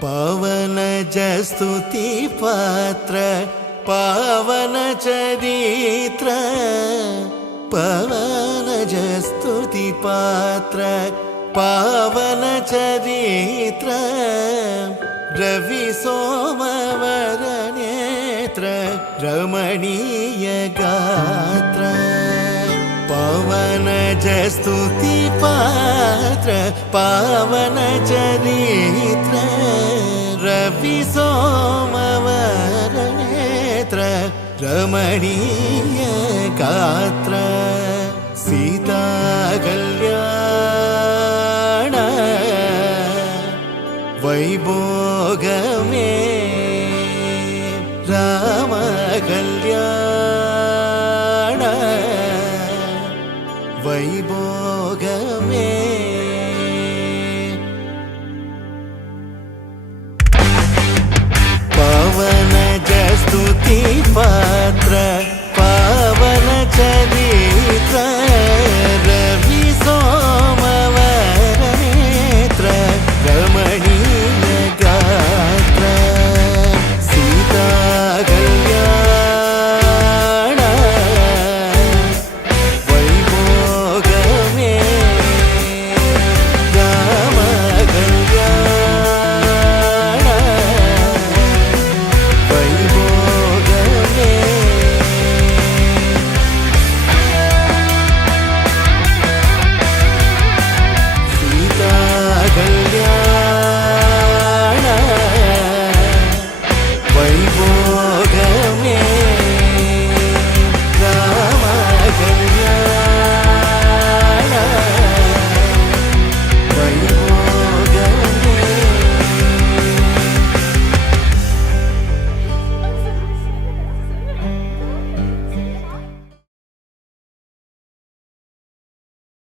पावन स्तुति पात्र पावन चरित्र पावन स्तुति पात्र पावन चरित्र रवि सोमवर नेत्र रमणीय गात्र पावन स्तुति पात्र पावन चरित्र रवि सोमवर नेत्र रमणीय गात्र सीता कल्याण वैभोगमे राम कल्याण वैभोगमे